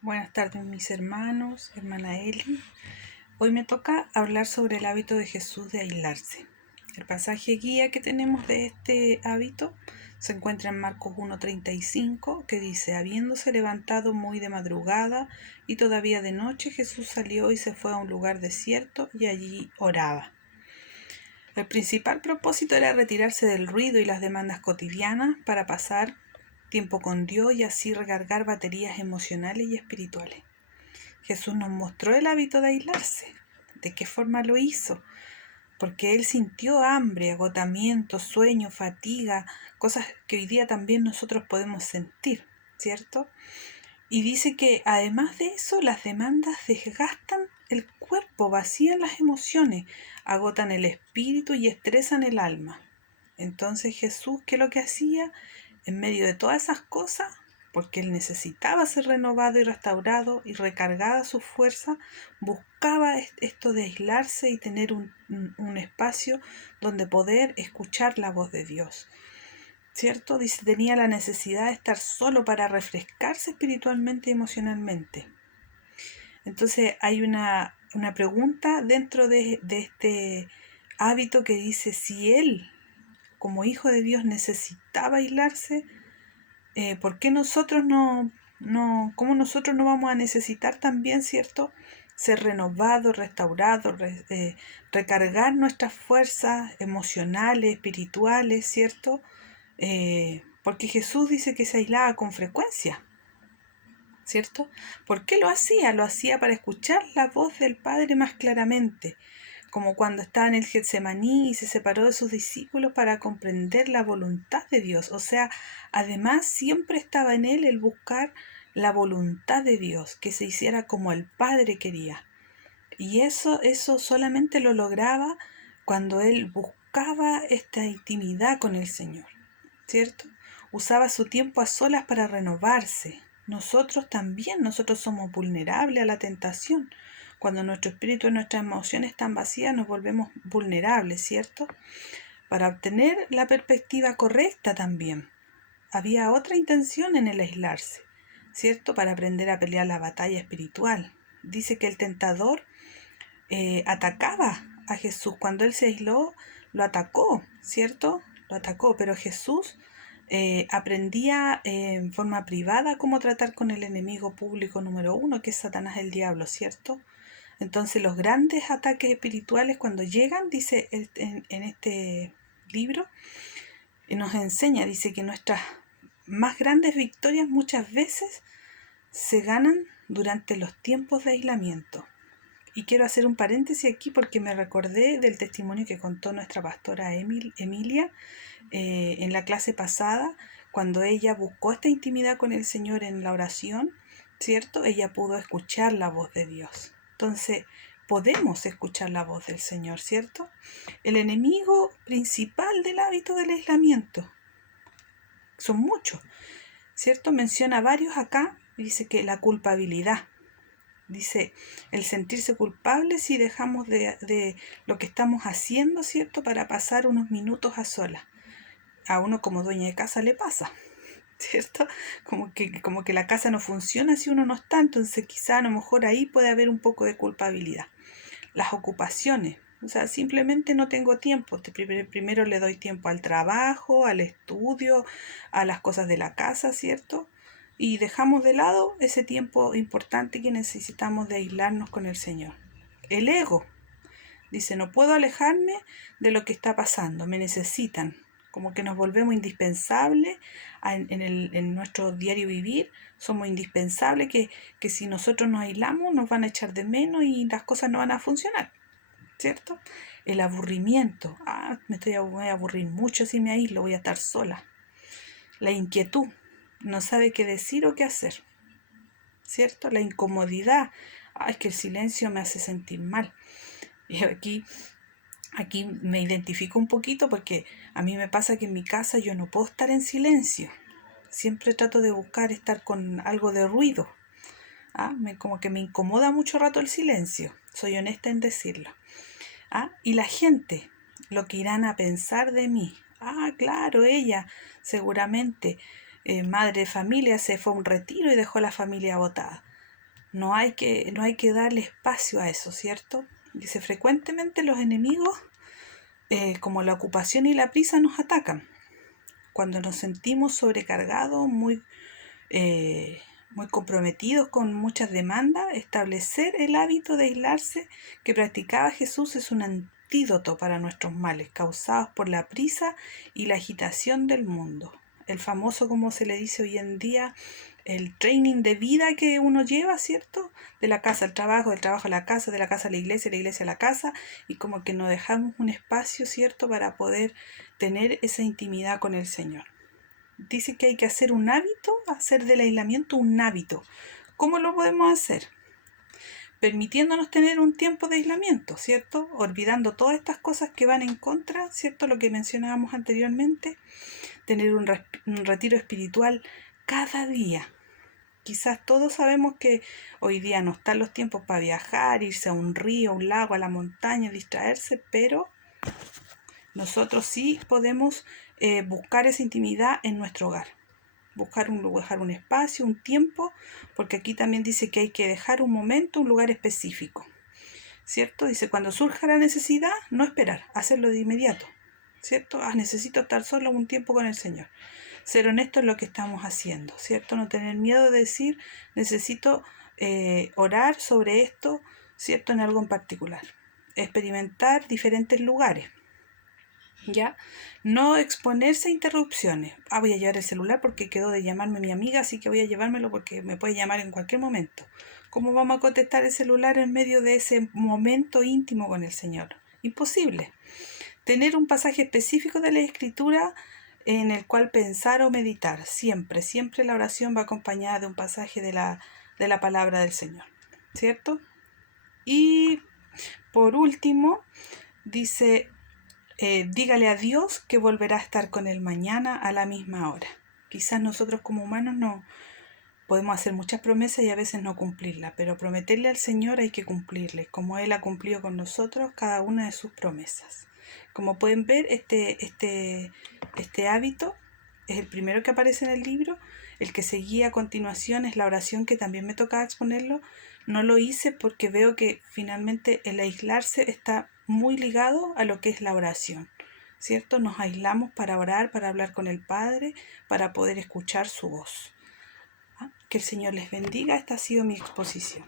Buenas tardes mis hermanos, hermana Eli. Hoy me toca hablar sobre el hábito de Jesús de aislarse. El pasaje guía que tenemos de este hábito se encuentra en Marcos 1:35, que dice: habiéndose levantado muy de madrugada y todavía de noche, Jesús salió y se fue a un lugar desierto y allí oraba. El principal propósito era retirarse del ruido y las demandas cotidianas para pasar tiempo con Dios y así recargar baterías emocionales y espirituales. Jesús nos mostró el hábito de aislarse. ¿De qué forma lo hizo? Porque Él sintió hambre, agotamiento, sueño, fatiga, cosas que hoy día también nosotros podemos sentir, ¿cierto? Y dice que además de eso, las demandas desgastan el cuerpo, vacían las emociones, agotan el espíritu y estresan el alma. Entonces Jesús, ¿qué es lo que hacía? En medio de todas esas cosas, porque él necesitaba ser renovado y restaurado y recargada su fuerza, buscaba esto de aislarse y tener un espacio donde poder escuchar la voz de Dios. ¿Cierto? Dice, tenía la necesidad de estar solo para refrescarse espiritualmente y emocionalmente. Entonces hay una pregunta dentro de este hábito que dice, si él, como hijo de Dios, necesitaba aislarse, ¿por qué nosotros cómo nosotros no vamos a necesitar también, ¿cierto? Ser renovados, restaurados, recargar nuestras fuerzas emocionales, espirituales, ¿cierto? Porque Jesús dice que se aislaba con frecuencia, ¿cierto? ¿Por qué lo hacía? Lo hacía para escuchar la voz del Padre más claramente, como cuando estaba en el Getsemaní y se separó de sus discípulos para comprender la voluntad de Dios. O sea, además siempre estaba en él el buscar la voluntad de Dios, que se hiciera como el Padre quería. Y eso solamente lo lograba cuando él buscaba esta intimidad con el Señor, ¿cierto? Usaba su tiempo a solas para renovarse. Nosotros somos vulnerables a la tentación. Cuando nuestro espíritu y nuestras emociones están vacías, nos volvemos vulnerables, ¿cierto? Para obtener la perspectiva correcta también. Había otra intención en el aislarse, ¿cierto? Para aprender a pelear la batalla espiritual. Dice que el tentador atacaba a Jesús. Cuando él se aisló, lo atacó, ¿cierto? Lo atacó, pero Jesús aprendía en forma privada cómo tratar con el enemigo público número uno, que es Satanás el diablo, ¿cierto? Entonces los grandes ataques espirituales cuando llegan, dice en este libro, nos enseña, dice que nuestras más grandes victorias muchas veces se ganan durante los tiempos de aislamiento. Y quiero hacer un paréntesis aquí porque me recordé del testimonio que contó nuestra pastora Emilia en la clase pasada, cuando ella buscó esta intimidad con el Señor en la oración, ¿cierto? Ella pudo escuchar la voz de Dios. Entonces, podemos escuchar la voz del Señor, ¿cierto? El enemigo principal del hábito del aislamiento, son muchos, ¿cierto? Menciona varios acá y dice que la culpabilidad. Dice, el sentirse culpable si dejamos de lo que estamos haciendo, ¿cierto? Para pasar unos minutos a solas. A uno como dueña de casa le pasa, ¿cierto? Como que la casa no funciona si uno no está, entonces quizá a lo mejor ahí puede haber un poco de culpabilidad. Las ocupaciones, o sea, simplemente no tengo tiempo. Primero le doy tiempo al trabajo, al estudio, a las cosas de la casa, ¿cierto? Y dejamos de lado ese tiempo importante que necesitamos de aislarnos con el Señor. El ego dice, no puedo alejarme de lo que está pasando, me necesitan. Como que nos volvemos indispensables en nuestro diario vivir, somos indispensables, que si nosotros nos aislamos nos van a echar de menos y las cosas no van a funcionar, ¿cierto? El aburrimiento, voy a aburrir mucho si me aíslo, voy a estar sola. La inquietud, no sabe qué decir o qué hacer, ¿cierto? La incomodidad, es que el silencio me hace sentir mal. Y aquí me identifico un poquito porque a mí me pasa que en mi casa yo no puedo estar en silencio. Siempre trato de buscar estar con algo de ruido. Como que me incomoda mucho rato el silencio. Soy honesta en decirlo. Y la gente, lo que irán a pensar de mí. Claro, ella seguramente, madre de familia, se fue a un retiro y dejó la familia botada. No hay que darle espacio a eso, ¿cierto? Dice, frecuentemente los enemigos, como la ocupación y la prisa, nos atacan. Cuando nos sentimos sobrecargados, muy comprometidos con muchas demandas, establecer el hábito de aislarse que practicaba Jesús es un antídoto para nuestros males causados por la prisa y la agitación del mundo. El famoso, como se le dice hoy en día, el training de vida que uno lleva, ¿cierto? De la casa al trabajo, del trabajo a la casa, de la casa a la iglesia a la casa, y como que no dejamos un espacio, ¿cierto?, para poder tener esa intimidad con el Señor. Dice que hay que hacer un hábito, hacer del aislamiento un hábito. ¿Cómo lo podemos hacer? Permitiéndonos tener un tiempo de aislamiento, ¿cierto? Olvidando todas estas cosas que van en contra, ¿cierto? Lo que mencionábamos anteriormente, tener un retiro espiritual cada día. Quizás todos sabemos que hoy día no están los tiempos para viajar, irse a un río, a un lago, a la montaña, distraerse, pero nosotros sí podemos buscar esa intimidad en nuestro hogar. Buscar un espacio, un tiempo, porque aquí también dice que hay que dejar un momento, un lugar específico, ¿cierto? Dice, cuando surja la necesidad, no esperar, hacerlo de inmediato, ¿cierto? Necesito estar solo un tiempo con el Señor. Ser honesto en lo que estamos haciendo, ¿cierto? No tener miedo de decir, necesito orar sobre esto, ¿cierto? En algo en particular. Experimentar diferentes lugares. ¿Ya? No exponerse a interrupciones. Voy a llevar el celular porque quedó de llamarme mi amiga, así que voy a llevármelo porque me puede llamar en cualquier momento. ¿Cómo vamos a contestar el celular en medio de ese momento íntimo con el Señor? Imposible. Tener un pasaje específico de la Escritura en el cual pensar o meditar. Siempre, siempre la oración va acompañada de un pasaje de la palabra del Señor. ¿Cierto? Y por último, dice, dígale a Dios que volverá a estar con él mañana a la misma hora. Quizás nosotros como humanos no podemos hacer muchas promesas y a veces no cumplirlas, pero prometerle al Señor hay que cumplirle, como Él ha cumplido con nosotros cada una de sus promesas. Como pueden ver, este hábito es el primero que aparece en el libro. El que seguía a continuación es la oración, que también me tocaba exponerlo. No lo hice porque veo que finalmente el aislarse está muy ligado a lo que es la oración, ¿cierto? Nos aislamos para orar, para hablar con el Padre, para poder escuchar su voz. Que el Señor les bendiga. Esta ha sido mi exposición.